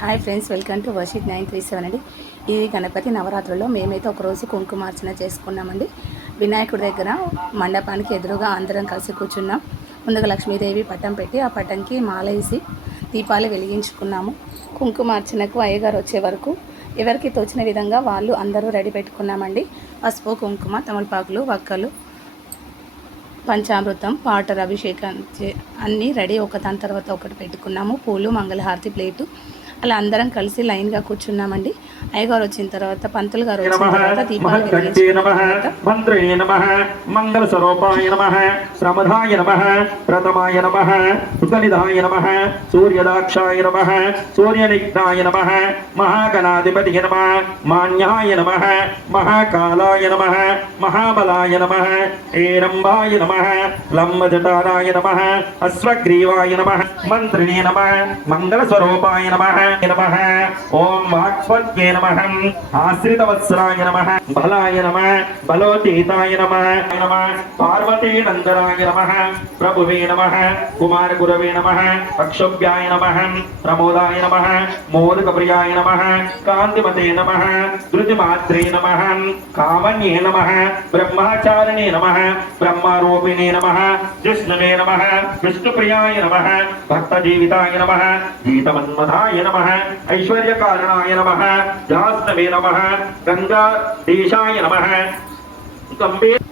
Hi friends welcome to వర్షిట్ nine three seven అండి. ఇది గణపతి నవరాత్రుల్లో మేమైతే ఒకరోజు కుంకుమార్చన చేసుకున్నామండి. వినాయకుడి దగ్గర మండపానికి ఎదురుగా అందరం కలిసి కూర్చున్నాం. ముందుగా లక్ష్మీదేవి పట్టం పెట్టి ఆ పట్టంకి మాల వేసి దీపాలు వెలిగించుకున్నాము. కుంకుమార్చనకు అయ్యగారు వచ్చే వరకు ఎవరికి తోచిన విధంగా వాళ్ళు అందరూ రెడీ పెట్టుకున్నామండి. పసుపు కుంకుమ తమలపాకులు వక్కలు పంచామృతం పాటల అభిషేకం చే- అన్నీ రెడీ. ఒక దాని తర్వాత ఒకటి పెట్టుకున్నాము. పూలు మంగళహారతి ప్లేటు అలా అందరం కలిసి లైన్గా కూర్చున్నామండి. అయ్యగారు వచ్చిన తర్వాత పంతులు గారు వచ్చిన తర్వాత దీపాలు మహత్కంఠే నమ తర్వాత మంత్రే నమ మంగళస్వరూపాయ నమ ప్రథమాయ నమ సుగనిధాయ నమ సూర్యదాక్షాయ నమ సూర్యనిఘ్నాయ నమ మహాగణాధిపతి నమ మాన్యాయ నమ మహాకాలాయ నమ మహాబలాయ నమ ఏరంబాయ నమ లంబజటారాయ నమ అశ్వగ్రీవాయ నమ మంత్రిణే నమ మంగళస్వరూపాయ నమ నమ ఓం నమ నమ. ఆశ్రితవత్సరాయ నమ. బలాయ నమ. బలోతీతాయ నమ. నమ పార్వతీ నందనాయ నమ. ప్రభువే నమ. కుమార గురవే నమ. అక్షోభ్యాయ నమ. ప్రమోదాయ నమ. మోదక ప్రియాయ నమ. కాంతిమతే నమ. ధృతిమాత్రే నమ. కామన్యే నమ. బ్రహ్మాచారిణే నమ. బ్రహ్మారూపిణే నమ. జిష్ణువే నమ. విష్ణుప్రియాయ నమ. భక్త జీవితాయ నమ. గీతమన్మథాయ నమ. ఐశ్వర్యకారణాయ నమ. யாஸ்னவே நம கங்கா தேசாய நம கம்பீர்